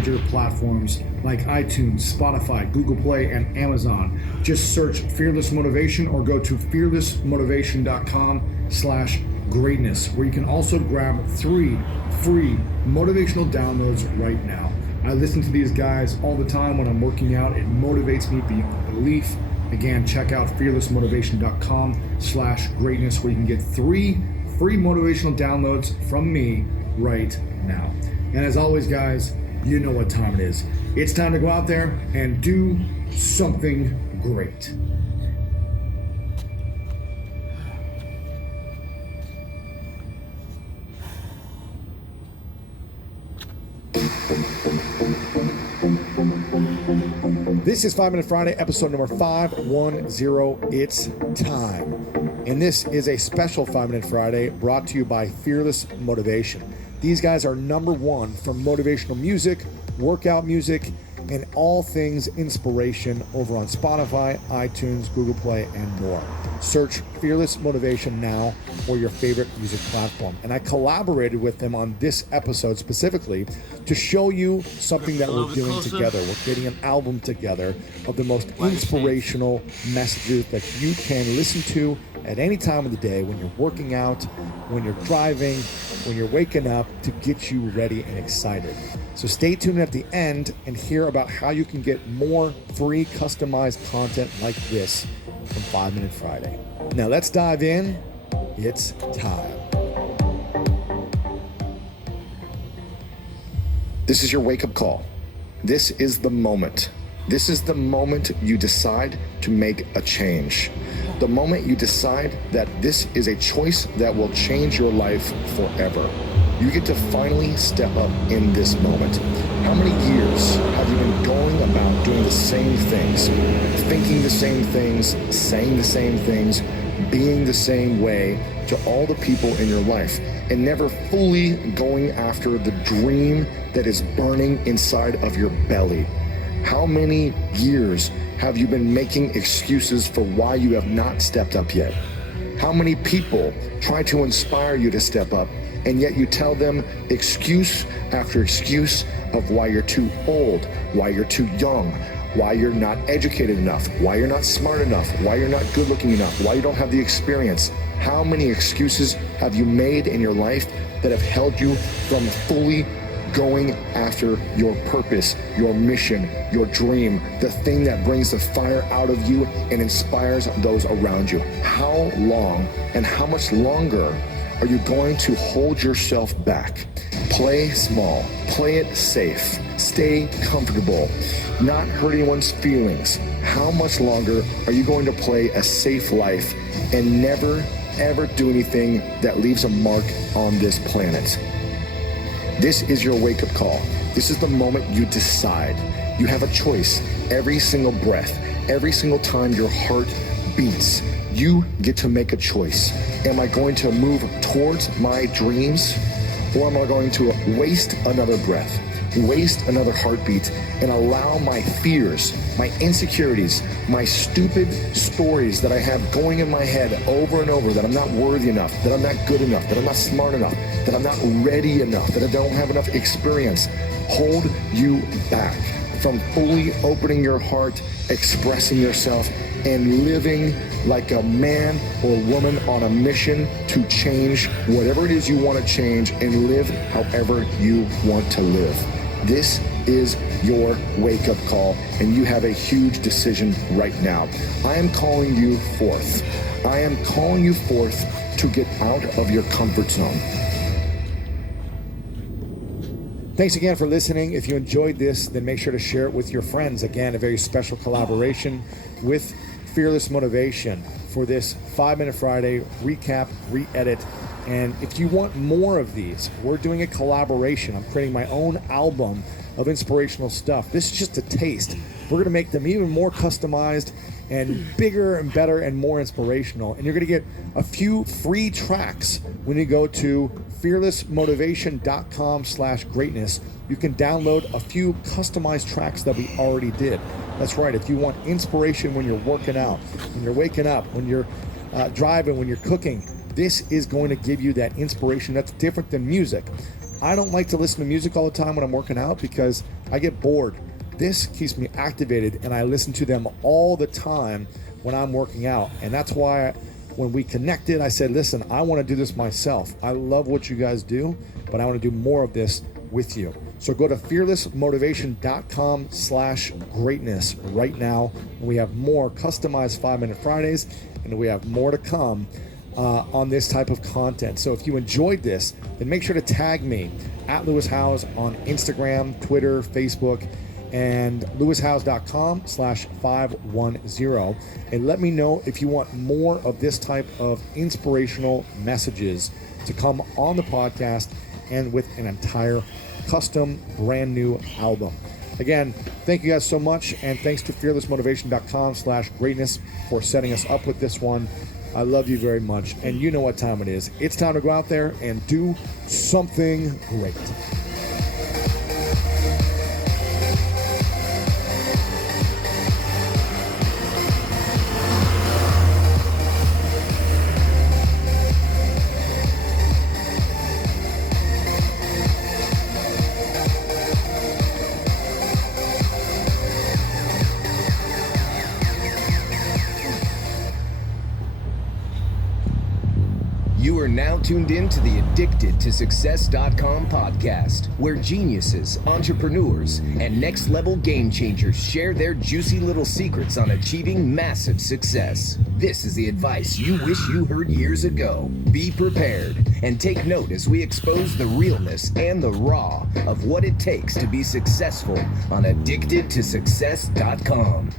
major platforms like iTunes, Spotify, Google Play, and Amazon. Just search Fearless Motivation or go to fearlessmotivation.com/greatness, where you can also grab 3 free motivational downloads right now. I listen to these guys all the time when I'm working out. It motivates me beyond belief. Again, check out fearlessmotivation.com/greatness, where you can get 3 free motivational downloads from me right now. And as always, guys, you know what time it is. It's time to go out there and do something great. This is 5 Minute Friday, episode number 510. It's time. And this is a special 5 Minute Friday brought to you by Fearless Motivation. These guys are number one for motivational music, workout music, and all things inspiration over on Spotify, iTunes, Google Play, and more. Search Fearless Motivation now or your favorite music platform. And I collaborated with them on this episode specifically to show you something that we're doing together. We're creating an album together of the most inspirational messages that you can listen to at any time of the day, when you're working out, when you're driving, when you're waking up, to get you ready and excited. So stay tuned at the end and hear about how you can get more free customized content like this from 5 Minute Friday. Now let's dive in. It's time. This is your wake-up call. This is the moment. This is the moment you decide to make a change. The moment you decide that this is a choice that will change your life forever. You get to finally step up in this moment. How many years have you been going about doing the same things, thinking the same things, saying the same things, being the same way to all the people in your life, and never fully going after the dream that is burning inside of your belly? How many years have you been making excuses for why you have not stepped up yet? How many people try to inspire you to step up, and yet you tell them excuse after excuse of why you're too old, why you're too young, why you're not educated enough, why you're not smart enough, why you're not good looking enough, why you don't have the experience? How many excuses have you made in your life that have held you from fully going after your purpose, your mission, your dream, the thing that brings the fire out of you and inspires those around you? How long and how much longer are you going to hold yourself back? Play small, play it safe, stay comfortable, not hurt anyone's feelings. How much longer are you going to play a safe life and never, ever do anything that leaves a mark on this planet? This is your wake-up call. This is the moment you decide. You have a choice every single breath, every single time your heart beats. You get to make a choice. Am I going to move towards my dreams, or am I going to waste another breath, waste another heartbeat, and allow my fears, my insecurities, my stupid stories that I have going in my head over and over, that I'm not worthy enough, that I'm not good enough, that I'm not smart enough, that I'm not ready enough, that I don't have enough experience, hold you back from fully opening your heart, expressing yourself, and living like a man or woman on a mission to change whatever it is you want to change and live however you want to live. This is your wake-up call, and you have a huge decision right now. I am calling you forth. I am calling you forth to get out of your comfort zone. Thanks again for listening. If you enjoyed this, then make sure to share it with your friends. Again, a very special collaboration with Fearless Motivation for this 5 Minute Friday recap, re-edit. And if you want more of these, we're doing a collaboration. I'm creating my own album of inspirational stuff. This is just a taste. We're going to make them even more customized and bigger and better and more inspirational. And you're going to get a few free tracks when you go to fearlessmotivation.com/greatness. You can download a few customized tracks that we already did. That's right. If you want inspiration when you're working out, when you're waking up, when you're driving, when you're cooking, this is going to give you that inspiration that's different than music. I don't like to listen to music all the time when I'm working out because I get bored. This keeps me activated, and I listen to them all the time when I'm working out. And that's why when we connected, I said, listen, I want to do this myself. I love what you guys do, but I want to do more of this with you. So go to fearlessmotivation.com/greatness right now. We have more customized 5-Minute Fridays, and we have more to come on this type of content. So if you enjoyed this, then make sure to tag me at Lewis Howes on Instagram, Twitter, Facebook, and lewishowes.com/510, and let me know if you want more of this type of inspirational messages to come on the podcast and with an entire custom brand new album. Again, thank you guys so much, and thanks to fearlessmotivation.com/greatness for setting us up with this one. I love you very much, and you know what time it is. It's time to go out there and do something great. You are now tuned in to the AddictedToSuccess.com podcast, where geniuses, entrepreneurs, and next-level game changers share their juicy little secrets on achieving massive success. This is the advice you wish you heard years ago. Be prepared and take note as we expose the realness and the raw of what it takes to be successful on AddictedToSuccess.com.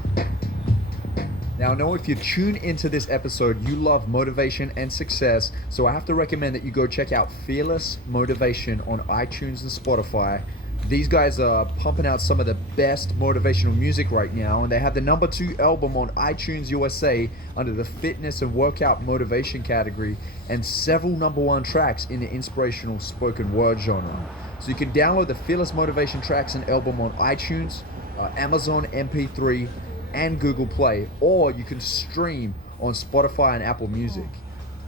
Now, I know if you tune into this episode, you love motivation and success, so I have to recommend that you go check out Fearless Motivation on iTunes and Spotify. These guys are pumping out some of the best motivational music right now, and they have the #2 album on iTunes USA under the fitness and workout motivation category, and several #1 tracks in the inspirational spoken word genre. So you can download the Fearless Motivation tracks and album on iTunes, Amazon MP3, and Google Play, or you can stream on Spotify and Apple Music.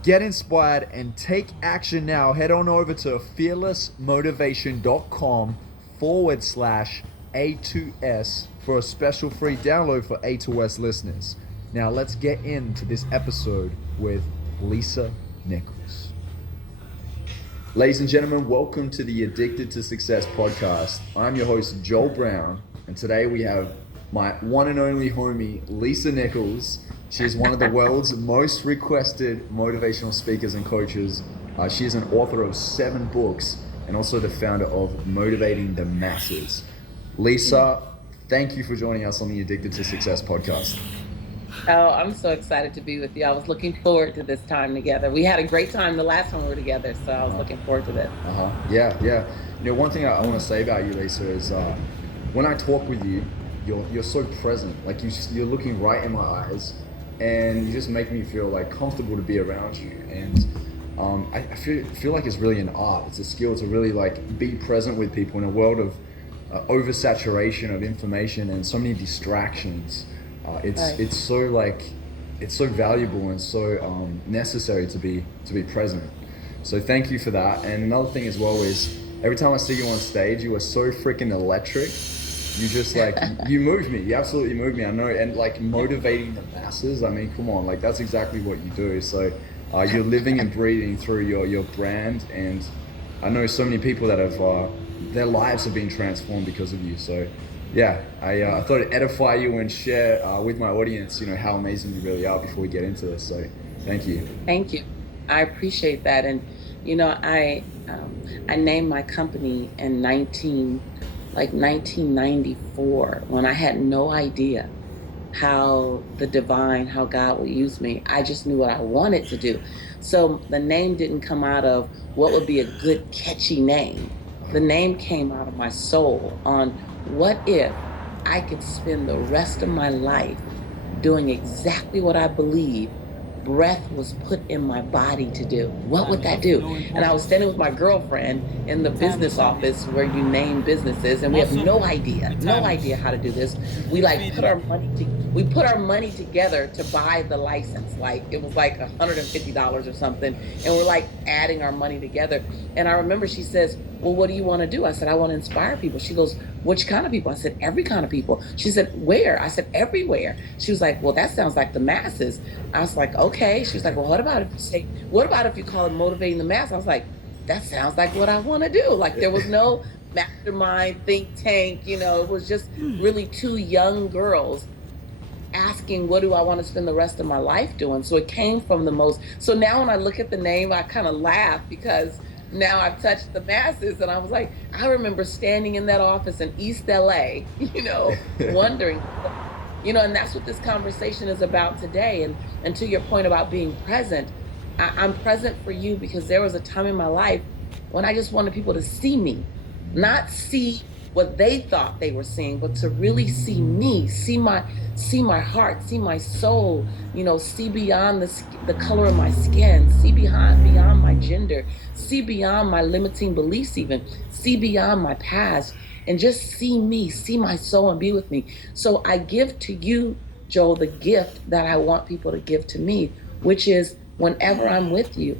Get inspired and take action now. Head on over to fearlessmotivation.com/A2S for a special free download for A2S listeners. Now let's get into this episode with Lisa Nichols. Ladies and gentlemen, welcome to the Addicted to Success podcast. I'm your host, Joel Brown, and today we have my one and only homie, Lisa Nichols. She's one of the world's most requested motivational speakers and coaches. She is an author of 7 books and also the founder of Motivating the Masses. Lisa, thank you for joining us on the Addicted to Success podcast. Oh, I'm so excited to be with you. I was looking forward to this time together. We had a great time the last time we were together, so I was looking forward to this. Yeah. You know, one thing I want to say about you, Lisa, is when I talk with you, you're so present. Like you're looking right in my eyes, and you just make me feel like comfortable to be around you. And I feel like it's really an art. It's a skill to really like be present with people in a world of oversaturation of information and so many distractions. It's so valuable and so necessary to be present. So thank you for that. And another thing as well is every time I see you on stage, you are so freaking electric. You just like, you move me. You absolutely move me. I know. And like motivating the masses, I mean, come on, like that's exactly what you do. So you're living and breathing through your brand. And I know so many people that have, their lives have been transformed because of you. So yeah, I thought I'd edify you and share with my audience, you know, how amazing you really are before we get into this. So thank you. Thank you. I appreciate that. And, you know, I named my company in 1994, when I had no idea how God would use me. I just knew what I wanted to do. So the name didn't come out of what would be a good, catchy name. The name came out of my soul on what if I could spend the rest of my life doing exactly what I believe breath was put in my body to do. What would that do? And I was standing with my girlfriend in the business office where you name businesses, and we have no idea how to do this. We put our money together to buy the license. Like it was like $150 or something, and we're like adding our money together. And I remember she says, well, what do you want to do? I said, I want to inspire people. She goes, which kind of people? I said, every kind of people. She said, where? I said, everywhere. She was like, well, that sounds like the masses. I was like, okay. She was like, well, what about if you call it motivating the mass? I was like, that sounds like what I want to do. Like, there was no mastermind think tank, it was just really two young girls asking, what do I want to spend the rest of my life doing? So it came from so now when I look at the name, I kind of laugh because now I've touched the masses. And I was like, I remember standing in that office in East LA, wondering, and that's what this conversation is about today. And to your point about being present, I'm present for you because there was a time in my life when I just wanted people to see me, not see what they thought they were seeing, but to really see me, see my heart, see my soul, see beyond the color of my skin, see beyond my gender, see beyond my limiting beliefs even, see beyond my past, and just see me, see my soul and be with me. So I give to you, Joel, the gift that I want people to give to me, which is whenever I'm with you,